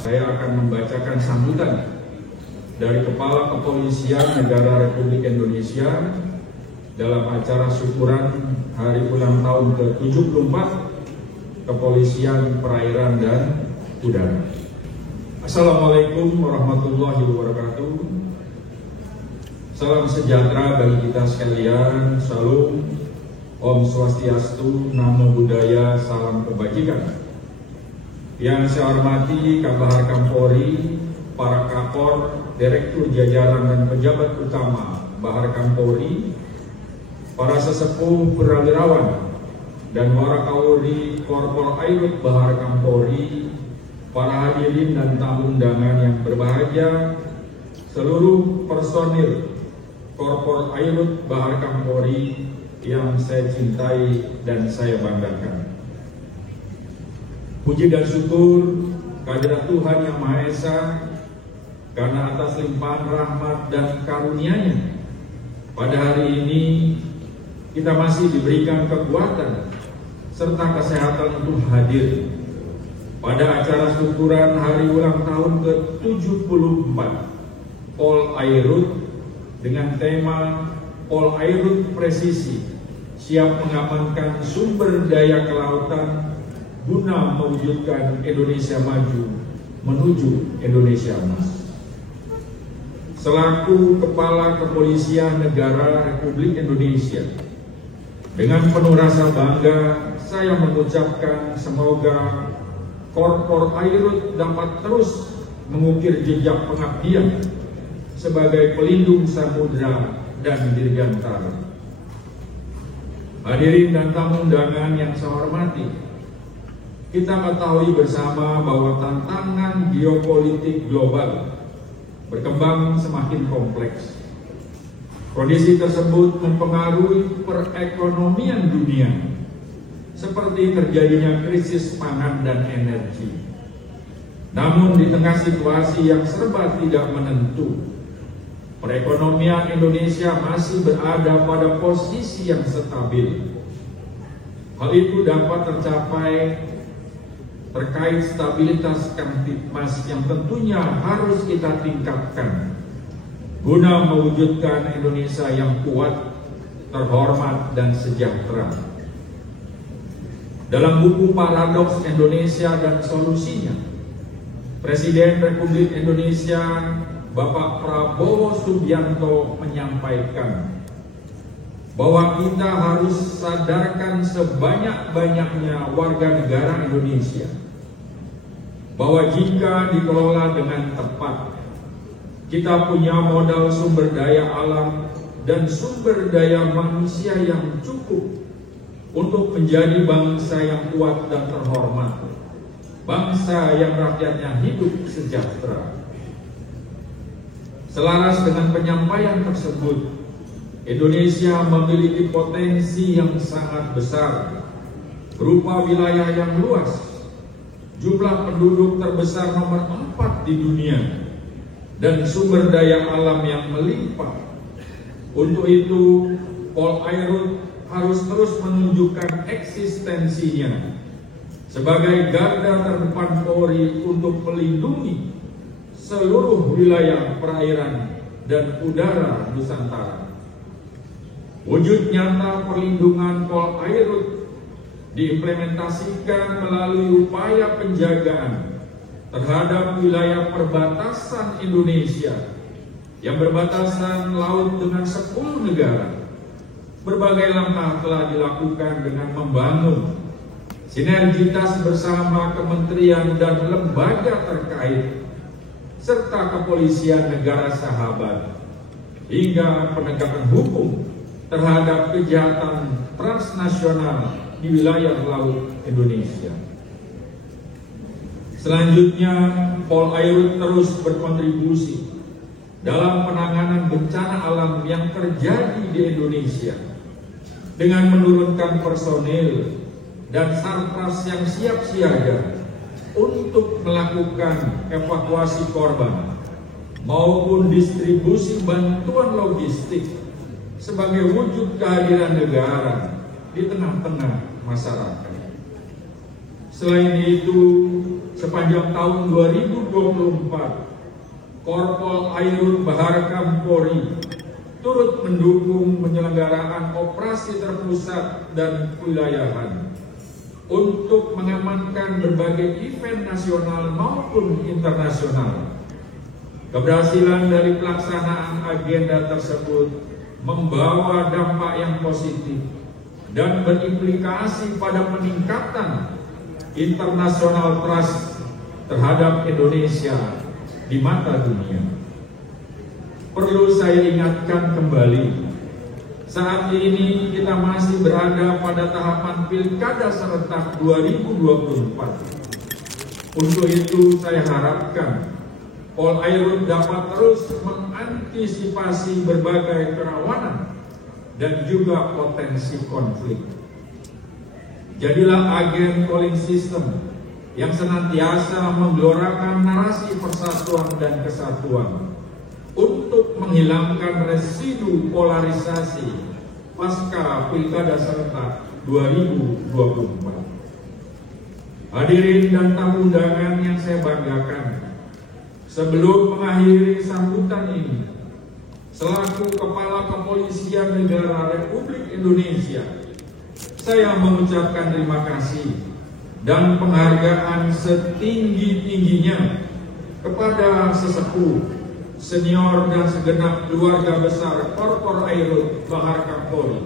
saya akan membacakan sambutan dari Kepala Kepolisian Negara Republik Indonesia dalam acara syukuran Hari Ulang Tahun ke-74 Kepolisian Perairan dan Udara. Assalamualaikum warahmatullahi wabarakatuh. Salam sejahtera bagi kita sekalian. Salam, Om Swastiastu, Namo Buddhaya, salam kebajikan. Yang saya hormati Kabahar Kampori, para Kapor, Direktur Jajaran dan pejabat utama Bahar Kampori, para sesepuh purnawirawan dan Warakauri Korpor Airut Bahar Kampori, para hadirin dan tamu undangan yang berbahagia, seluruh personil Korpor Airut Bahar Kampori yang saya cintai dan saya banggakan. Puji dan syukur kehadirat Tuhan Yang Maha Esa karena atas limpahan rahmat dan karunia-Nya pada hari ini kita masih diberikan kekuatan serta kesehatan untuk hadir pada acara syukuran Hari Ulang Tahun ke-74 Pol Airut dengan tema Pol Airut Presisi, siap mengamankan sumber daya kelautan guna mewujudkan Indonesia maju menuju Indonesia emas. Selaku Kepala Kepolisian Negara Republik Indonesia, dengan penuh rasa bangga saya mengucapkan semoga Korpor Airut dapat terus mengukir jejak pengabdian sebagai pelindung samudra dan dirgantara. Hadirin dan tamu undangan yang saya hormati, kita ketahui bersama bahwa tantangan geopolitik global berkembang semakin kompleks. Kondisi tersebut mempengaruhi perekonomian dunia, seperti terjadinya krisis pangan dan energi. Namun di tengah situasi yang serba tidak menentu, perekonomian Indonesia masih berada pada posisi yang stabil. Hal itu dapat tercapai terkait stabilitas Kamtipmas yang tentunya harus kita tingkatkan guna mewujudkan Indonesia yang kuat, terhormat, dan sejahtera. Dalam buku Paradoks Indonesia dan Solusinya, Presiden Republik Indonesia Bapak Prabowo Subianto menyampaikan bahwa kita harus sadarkan sebanyak-banyaknya warga negara Indonesia bahwa jika dikelola dengan tepat, kita punya modal sumber daya alam dan sumber daya manusia yang cukup untuk menjadi bangsa yang kuat dan terhormat, bangsa yang rakyatnya hidup sejahtera. Selaras dengan penyampaian tersebut, Indonesia memiliki potensi yang sangat besar berupa wilayah yang luas, jumlah penduduk terbesar nomor 4 di dunia, dan sumber daya alam yang melimpah. Untuk itu, Pol Airut harus terus menunjukkan eksistensinya sebagai garda terdepan Polri untuk melindungi seluruh wilayah perairan dan udara Nusantara. Wujud nyata perlindungan Pol Airut diimplementasikan melalui upaya penjagaan terhadap wilayah perbatasan Indonesia yang berbatasan laut dengan 10 negara. Berbagai langkah telah dilakukan dengan membangun sinergitas bersama kementerian dan lembaga terkait serta kepolisian negara sahabat hingga penegakan hukum terhadap kejahatan transnasional di wilayah laut Indonesia. Selanjutnya, Pol Airut terus berkontribusi dalam penanganan bencana alam yang terjadi di Indonesia dengan menurunkan personil dan sarpras yang siap siaga untuk melakukan evakuasi korban maupun distribusi bantuan logistik sebagai wujud kehadiran negara di tengah-tengah masyarakat. Selain itu, sepanjang tahun 2024, Korpol Airut Baharkam Polri turut mendukung penyelenggaraan operasi terpusat dan kewilayahan untuk mengamankan berbagai event nasional maupun internasional. Keberhasilan dari pelaksanaan agenda tersebut membawa dampak yang positif dan berimplikasi pada peningkatan internasional trust terhadap Indonesia di mata dunia. Perlu saya ingatkan kembali, saat ini kita masih berada pada tahapan Pilkada serentak 2024. Untuk itu saya harapkan Pol Airut dapat terus mengantisipasi berbagai kerawanan dan juga potensi konflik. Jadilah agen calling system yang senantiasa menggelorakan narasi persatuan dan kesatuan untuk menghilangkan residu polarisasi pasca Pilkada serentak 2024. Hadirin dan tamu undangan yang saya banggakan, sebelum mengakhiri sambutan ini, selaku Kepala Kepolisian Negara Republik Indonesia, saya mengucapkan terima kasih dan penghargaan setinggi-tingginya kepada sesepuh, senior dan segenap keluarga besar Korpol Airut Baharkam Polri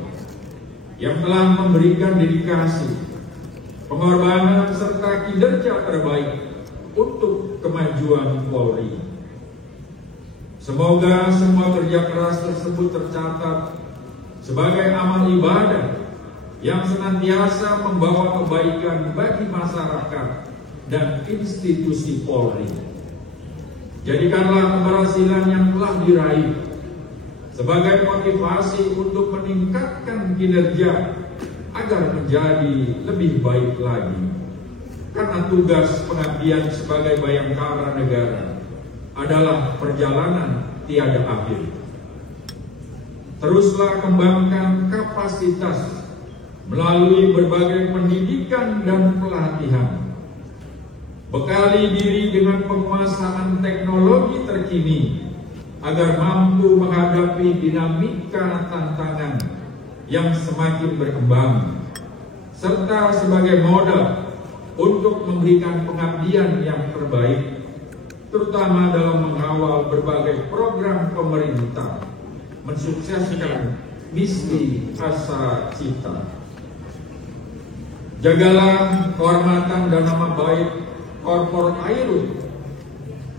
yang telah memberikan dedikasi, pengorbanan serta kinerja terbaik untuk kemajuan Polri. Semoga semua kerja keras tersebut tercatat sebagai amal ibadah yang senantiasa membawa kebaikan bagi masyarakat dan institusi Polri. Jadikanlah keberhasilan yang telah diraih sebagai motivasi untuk meningkatkan kinerja agar menjadi lebih baik lagi. Karena tugas pengabdian sebagai bayangkara negara adalah perjalanan tiada akhir. Teruslah kembangkan kapasitas melalui berbagai pendidikan dan pelatihan. Bekali diri dengan penguasaan teknologi terkini agar mampu menghadapi dinamika tantangan yang semakin berkembang, serta sebagai modal untuk memberikan pengabdian yang terbaik, terutama dalam mengawal berbagai program pemerintah mensukseskan misi asa cita. Jagalah kehormatan dan nama baik Korpol Airut,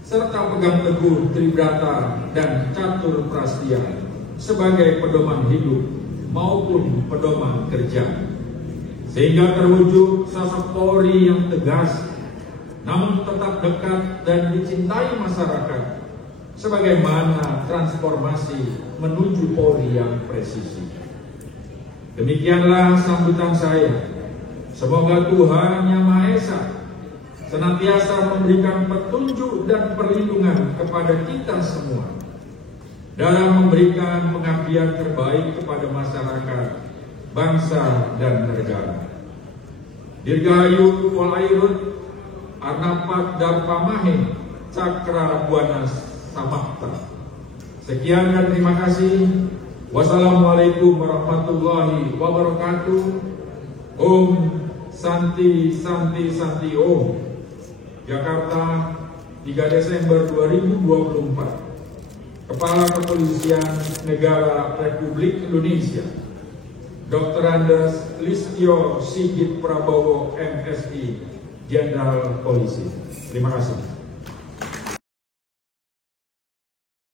serta pegang teguh Tribrata dan Catur Prastia sebagai pedoman hidup maupun pedoman kerja, sehingga terwujud sosok Polri yang tegas namun tetap dekat dan dicintai masyarakat, sebagaimana transformasi menuju Polri yang presisi. Demikianlah sambutan saya. Semoga Tuhan Yang Maha Esa senantiasa memberikan petunjuk dan perlindungan kepada kita semua dalam memberikan pengabdian terbaik kepada masyarakat, bangsa, dan negara. Dirgahayu Pol Airut Arnapat Darpamahe Cakra Buana Samakta. Sekian dan terima kasih. Wassalamualaikum warahmatullahi wabarakatuh. Om Santi Santi Santi Om. Jakarta, 3 Desember 2024. Kepala Kepolisian Negara Republik Indonesia, Dr. Andes Listio Sigit Prabowo, MSI, Jenderal Polisi. Terima kasih.